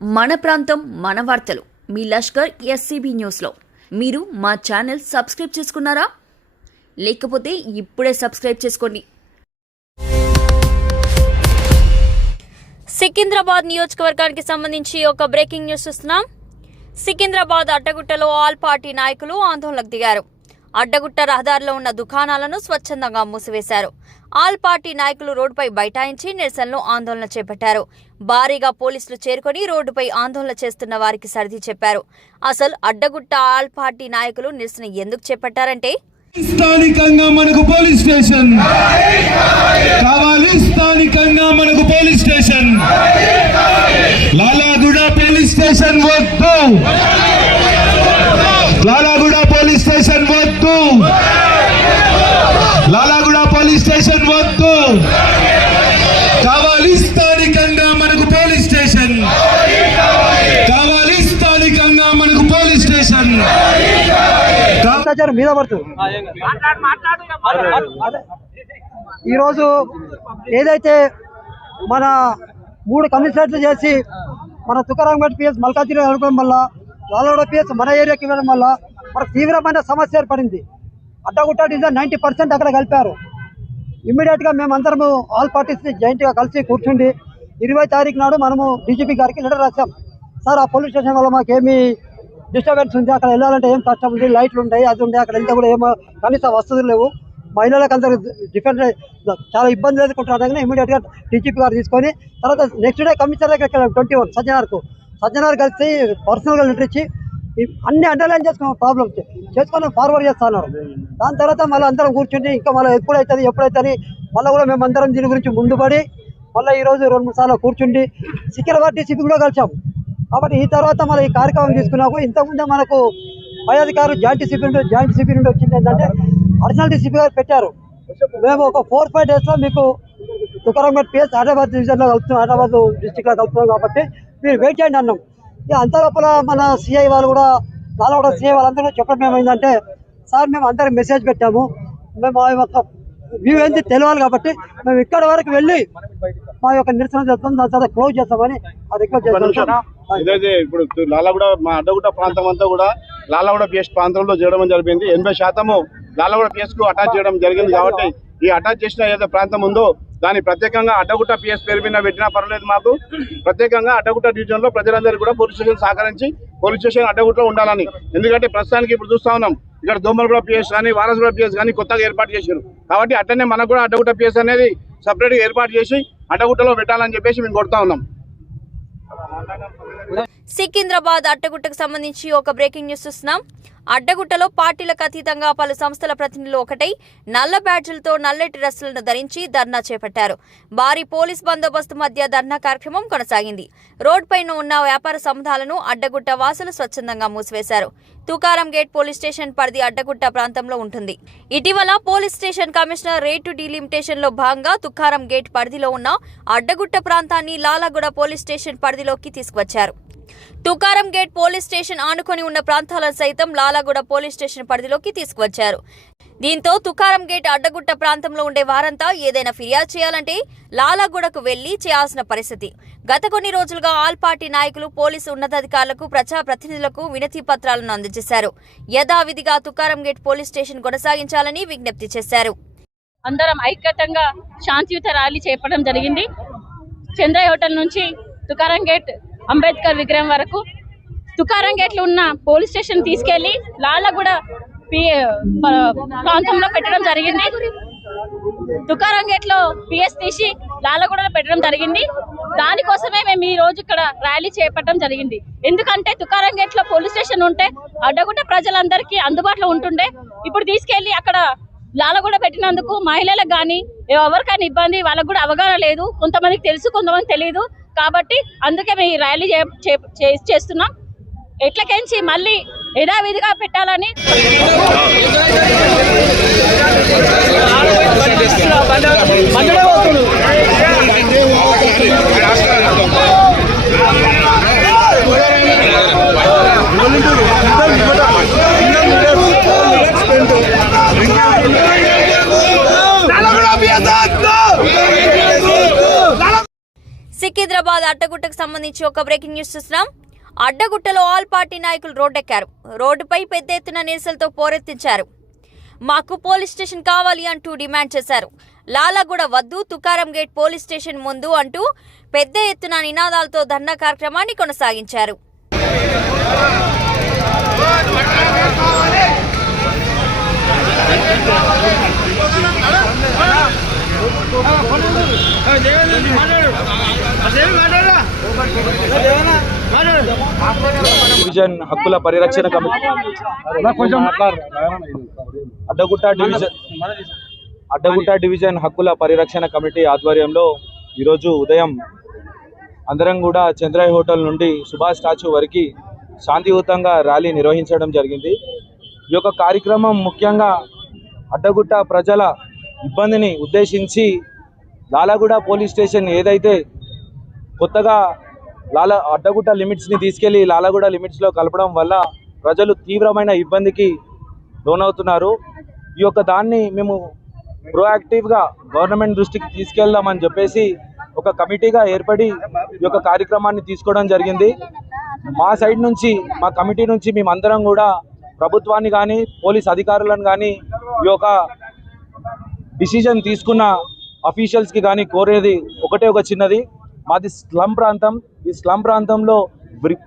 మన ప్రాంతం మన వార్తలు మీ లష్కర్ ఎస్సీబీ న్యూస్లో మీరు మా ఛానల్ సబ్స్క్రైబ్ చేసుకున్నారా? లేకపోతే ఇప్పుడే సబ్స్క్రైబ్ చేసుకోండి. సికింద్రాబాద్ నియోజకవర్గానికి సంబంధించి ఒక బ్రేకింగ్ న్యూస్ చూస్తున్నాం. సికింద్రాబాద్ అడ్డగుట్టలో ఆల్ పార్టీ నాయకులు ఆందోళనకు దిగారు. అడ్డగుట్ట రహదారిలో ఉన్న దుకాణాలను స్వచ్ఛందంగా మూసివేశారు. ఆల్ పార్టీ నాయకులు రోడ్డుపై బైఠాయించి నిరసనలు ఆందోళన చేపట్టారు. భారీగా పోలీసులు చేరుకొని రోడ్డుపై ఆందోళన చేస్తున్న వారికి సర్ది చెప్పారు. అసలు అడ్డగుట్ట ఆల్ పార్టీ నాయకులు నిరసన ఎందుకు చేపట్టారంటే, స్థానికంగా మనకు పోలీస్ స్టేషన్ కావాలి, స్థానికంగా మనకు police station, Lalaguda police station వద్దు, లాలాగూడ పోలీస్ స్టేషన్ వద్దు, లాలాగూడ పోలీస్ స్టేషన్ వద్దు, కావాలి స్థానికంగా మనకు పోలీస్ స్టేషన్, కావాలి స్థానికంగా మనకు పోలీస్ స్టేషన్. మీద పడుతుంది. ఈరోజు ఏదైతే మన 3 కమిషనరేట్లు చేసి మన తుకారాంపేట పిఎస్ మల్కాజిగిరి వెళ్ళడం వల్ల, లాలాగూడ పిఎస్ మన ఏరియాకి వెళ్ళడం వల్ల మనకు తీవ్రమైన సమస్య ఏర్పడింది. అడ్డగుట్ట డిజైన్ 90% అక్కడ కలిపారు. ఇమ్మీడియట్గా మేమందరము ఆల్ పార్టీస్ జాయింట్గా కలిసి కూర్చుండి 20 తారీఖు నాడు మనము డీజీపీ గారికి లెటర్ రాసాం. సార్, ఆ పోలీస్ స్టేషన్ వల్ల మాకేమీ డిస్టర్బెన్స్ ఉంది, అక్కడ వెళ్ళాలంటే ఏం కష్టం ఉంది, లైట్లు ఉంటాయి, అది ఉంటాయి, అక్కడ వెళ్తే కూడా ఏమో కనీస వసతులు లేవు, మహిళలకు అందరూ డిఫరెంట్ చాలా ఇబ్బందులు ఎదుర్కొంటున్నారు. ఇమీడియట్గా డీజీపీ గారు తీసుకొని తర్వాత నెక్స్ట్ డే కమిషనర్ దగ్గర 21 సజ్జనార్ కలిసి పర్సనల్గా లెటర్ ఇచ్చి అన్ని అండర్లైన్ చేసుకున్న ప్రాబ్లమ్స్ చేసుకొని ఫార్వర్డ్ చేస్తున్నారు. దాని తర్వాత మళ్ళీ అందరం కూర్చుండి ఇంకా మళ్ళీ ఎప్పుడైతుంది మళ్ళీ కూడా మేమందరం దీని గురించి ముందుపడి మళ్ళీ ఈరోజు 2-3 సార్లు కూర్చుండి సికింద్రాబాద్ డీసీపీ కూడా కలిసాం. కాబట్టి ఈ తర్వాత మళ్ళీ ఈ కార్యక్రమం తీసుకున్నాము. ఇంతకుముందే మనకు పై అధికారులు జాయింట్ సిపి నుండి వచ్చింది ఏంటంటే అడిషనల్ డీసీపీ గారు పెట్టారు. మేము ఒక 4-5 డేస్లో మీకు తుకారాంపేట పిఎస్ హైదరాబాద్ డివిజన్లో కలుపుతున్నాం, హైదరాబాద్ డిస్టిక్లో కలుపుతున్నాం, కాబట్టి మీరు వెయిట్ చేయండి అన్నాం. అంత లోపల మన సిఐ వాళ్ళు కూడా లాలాగూడ సిఐ వాళ్ళందరూ చెప్పడం ఏమైందంటే, సార్ మేము అందరం మెసేజ్ పెట్టాము, మేము మా యొక్క వ్యూ ఏంటి తెలియాలి కాబట్టి మేము ఇక్కడ వరకు వెళ్ళి మా యొక్క నిరసన చేస్తాం, దాని తర్వాత క్లోజ్ చేస్తామని రిక్వెస్ట్ చేస్తాం. ఇదైతే ఇప్పుడు లాలాగూడ మా అడ్డగుట్ట ప్రాంతం అంతా కూడా లాలాగూడ పిఎస్ ప్రాంతంలో చేయడం జరిగింది. 80% లాలాగూడ పిఎస్ కు అటాచ్ చేయడం జరిగింది. కాబట్టి ఈ అటాచ్ చేసిన ఏదైతే ప్రాంతం ఉందో దాన్ని ప్రత్యేకంగా అడ్డగుట్ట పిఎస్ పేరు మీద పెట్టినా పర్వాలేదు. మాకు ప్రత్యేకంగా అడ్డగుట్ట డివిజన్ లో ప్రజలందరూ కూడా పోలీస్ స్టేషన్ సహకరించి పోలీస్ స్టేషన్ అడ్డగుట్టలో ఉండాలని. ఎందుకంటే ప్రస్తుతానికి ఇప్పుడు చూస్తా ఉన్నాం, ఇక్కడ దోమలగూడ పిఎస్ కానీ వారసుగూడ పిఎస్ కానీ కొత్తగా ఏర్పాటు చేశారు. కాబట్టి అట్లనే మనకు కూడా అడ్డగుట్ట పిఎస్ అనేది సపరేట్ గా ఏర్పాటు చేసి అడ్డగుట్టలో పెట్టాలని చెప్పేసి మేము కొడతా ఉన్నాం. సికింద్రాబాద్ అడ్డగుట్టకు సంబంధించి ఒక బ్రేకింగ్ న్యూస్ చూస్తున్నాం. అడ్డగుట్టలో పార్టీలకు అతీతంగా పలు సంస్థల ప్రతినిధులు ఒకటై నల్ల బ్యాడ్జీలతో నల్లటి డ్రెస్సులను ధరించి ధర్నా చేపట్టారు. భారీ పోలీస్ బందోబస్తు మధ్య ధర్నా కార్యక్రమం కొనసాగింది. రోడ్ పైన ఉన్న వ్యాపార సముదాయాలను అడ్డగుట్ట వాసులు స్వచ్ఛందంగా మూసివేశారు. తుకారం గేట్ పోలీస్ స్టేషన్ పరిధి అడ్డగుట్ట ప్రాంతంలో ఉంటుంది. ఇటీవల police station commissioner rate delimitation లో భాగంగా తుకారం గేట్ పరిధిలో ఉన్న అడ్డగుట్ట ప్రాంతాన్ని లాలాగూడ పోలీస్ స్టేషన్ పరిధిలోకి తీసుకువచ్చారు. తుకారం గేట్ పోలీస్ స్టేషన్ ఆనుకొని ఉన్న ప్రాంతాలను సైతం లాలాగూడ పోలీస్ స్టేషన్ పరిధిలోకి తీసుకువచ్చారు. దీంతో తుకారం గేట్ అడ్డగుట్ట ప్రాంతంలో ఉండే వారంతా ఏదైనా ఫిర్యాదు చేయాలంటే లాలాగూడకు వెళ్లి చేయాల్సిన పరిస్థితి. గత కొన్ని రోజులుగా ఆల్ పార్టీ నాయకులు పోలీసు ఉన్నతాధికారులకు ప్రజాప్రతినిధులకు వినతి పత్రాలను అందజేశారు. యథావిధిగా తుకారం గేట్ పోలీస్ స్టేషన్ కొనసాగించాలని విజ్ఞప్తి చేశారు. అందరం ఐక్యతంగా శాంతియుత ర్యాలీ చేపట్టడం జరిగింది. చంద్రయ్య హోటల్ నుంచి తుకారం గేట్ అంబేద్కర్ విగ్రహం వరకు తుకారం గేట్లో ఉన్న పోలీస్ స్టేషన్ తీసుకెళ్లి లాలాగూడ ప్రాంతంలో పెట్టడం జరిగింది. తుకారం గేట్లో పిఎస్ తీసి లాలాగూడలో పెట్టడం జరిగింది. దానికోసమే మేము ఈ రోజు ఇక్కడ ర్యాలీ చేపట్టడం జరిగింది. ఎందుకంటే తుకారం గేట్లో పోలీస్ స్టేషన్ ఉంటే అడ్డగుట్ట ప్రజలందరికీ అందుబాటులో ఉంటుండే. ఇప్పుడు తీసుకెళ్లి అక్కడ లాలాగూడ పెట్టినందుకు మహిళలకు కానీ ఎవరికైనా ఇబ్బంది, వాళ్ళకు కూడా అవగాహన లేదు, కొంతమందికి తెలుసు, కొంతమందికి తెలియదు. కాబట్టి అందుకే మేము ర్యాలీ చేస్తున్నాం. ఎట్లకెంచి మళ్ళీ యథావిధిగా పెట్టాలని సికింద్రాబాద్ అడ్డగుట్టకు సంబంధించి ఒక బ్రేకింగ్ న్యూస్ చూస్తున్నాం. అడ్డగుట్టలో ఆల్ పార్టీ నాయకులు రోడ్డెక్కారు. రోడ్డుపై పెద్ద ఎత్తున నిరసనలతో పోరెత్తించారు. మాకు పోలీస్ స్టేషన్ కావాలి అంటూ డిమాండ్ చేశారు. లాలగూడ వద్దు, తుకారం గేట్ పోలీస్ స్టేషన్ ముందు అంటూ పెద్ద ఎత్తున నినాదాలతో ధర్నా కార్యక్రమాన్ని కొనసాగించారు. డివిజన్ హక్కుల పరిరక్షణ కమిటీ అడ్డగుట్ట డివిజన్ హక్కుల పరిరక్షణ కమిటీ ఆధ్వర్యంలో ఈరోజు ఉదయం అందరం కూడా చంద్రయ్య హోటల్ నుండి సుభాష్ స్టాచ్యూ వరకు శాంతియుతంగా ర్యాలీ నిర్వహించడం జరిగింది. ఈ యొక్క కార్యక్రమం ముఖ్యంగా అడ్డగుట్ట ప్రజల ఇబ్బందిని ఉద్దేశించి లాలగూడ పోలీస్ స్టేషన్ ఏదైతే కొత్తగా అడ్డగుట్ట లిమిట్స్ని తీసుకెళ్లి లాలగూడ లిమిట్స్లో కలపడం వల్ల ప్రజలు తీవ్రమైన ఇబ్బందికి లోనవుతున్నారు. ఈ యొక్క దాన్ని మేము ప్రోయాక్టివ్గా గవర్నమెంట్ దృష్టికి తీసుకెళ్దామని చెప్పేసి ఒక కమిటీగా ఏర్పడి ఈ యొక్క కార్యక్రమాన్ని తీసుకోవడం జరిగింది. మా సైడ్ నుంచి, మా కమిటీ నుంచి మేమందరం కూడా ప్రభుత్వాన్ని కానీ పోలీస్ అధికారులను కానీ ఈ యొక్క డిసిజన్ తీసుకున్న అఫీషియల్స్కి కానీ కోరేది ఒకటే ఒక చిన్నది, మాది స్లమ్ ప్రాంతం. ఈ స్లమ్ ప్రాంతంలో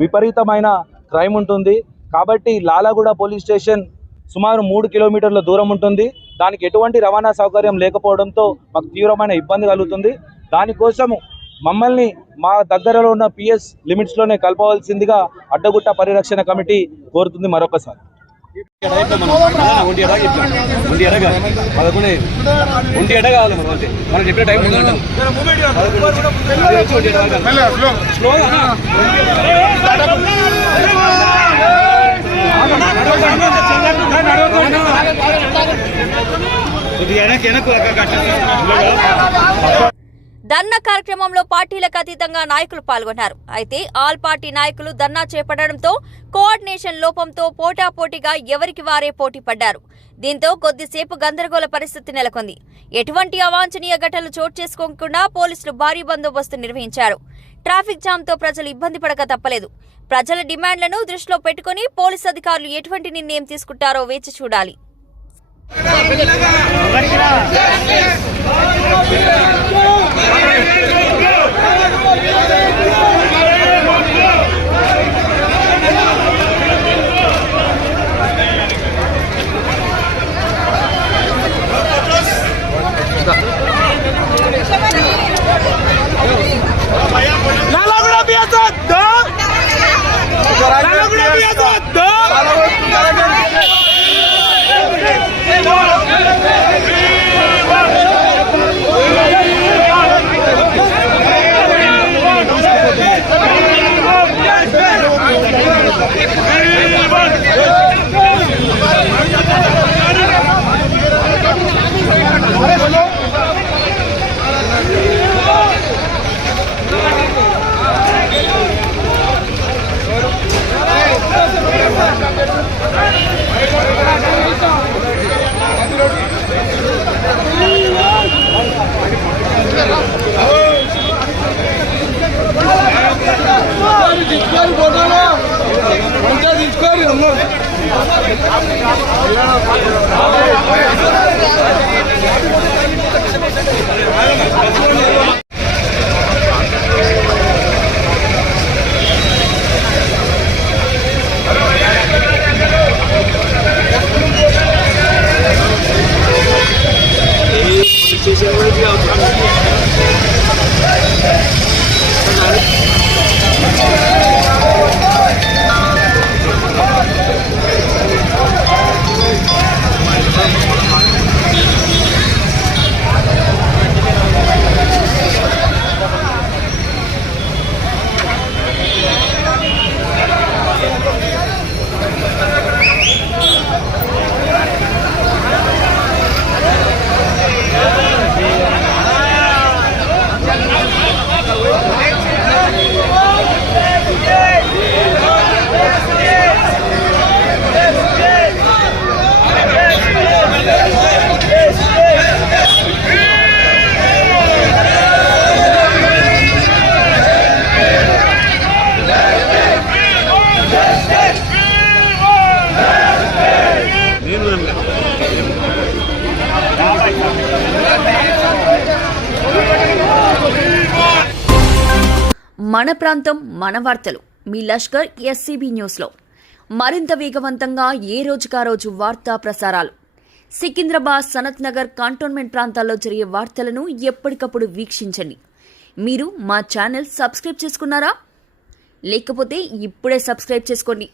విపరీతమైన క్రైమ్ ఉంటుంది. కాబట్టి లాలగూడ పోలీస్ స్టేషన్ సుమారు 3 కిలోమీటర్ల దూరం ఉంటుంది. దానికి ఎటువంటి రవాణా సౌకర్యం లేకపోవడంతో మాకు తీవ్రమైన ఇబ్బంది కలుగుతుంది. దానికోసము మమ్మల్ని మా దగ్గరలో ఉన్న పిఎస్ లిమిట్స్లోనే కలపవలసిందిగా అడ్డగుట్ట పరిరక్షణ కమిటీ కోరుతుంది. మరొకసారి ధర్నా కార్యక్రమంలో పార్టీలకు అతీతంగా నాయకులు పాల్గొన్నారు. అయితే ఆల్ పార్టీ నాయకులు ధర్నా చేపట్టడంతో కోఆర్డినేషన్ లోపంతో పోటాపోటీగా ఎవరికి వారే పోటీ పడ్డారు. దీంతో కొద్దిసేపు గందరగోళ పరిస్థితి నెలకొంది. ఎటువంటి అవాంఛనీయ ఘటనలు చోటు చేసుకోకుండా పోలీసులు భారీ బందోబస్తు నిర్వహించారు. ట్రాఫిక్ జామ్తో ప్రజలు ఇబ్బంది పడక తప్పలేదు. ప్రజల డిమాండ్లను దృష్టిలో పెట్టుకుని పోలీసు అధికారులు ఎటువంటి నిర్ణయం తీసుకుంటారో వేచి చూడాలి. మన ప్రాంతం మన వార్తలు మీ లష్కర్ ఎస్సీబీ న్యూస్లో మరింత వేగవంతంగా ఏ రోజుకా రోజు వార్తా ప్రసారాలు. సికింద్రాబాద్, సనత్ నగర్, కంటోన్మెంట్ ప్రాంతాల్లో జరిగే వార్తలను ఎప్పటికప్పుడు వీక్షించండి. మీరు మా ఛానల్ సబ్స్క్రైబ్ చేసుకున్నారా? లేకపోతే ఇప్పుడే సబ్స్క్రైబ్ చేసుకోండి.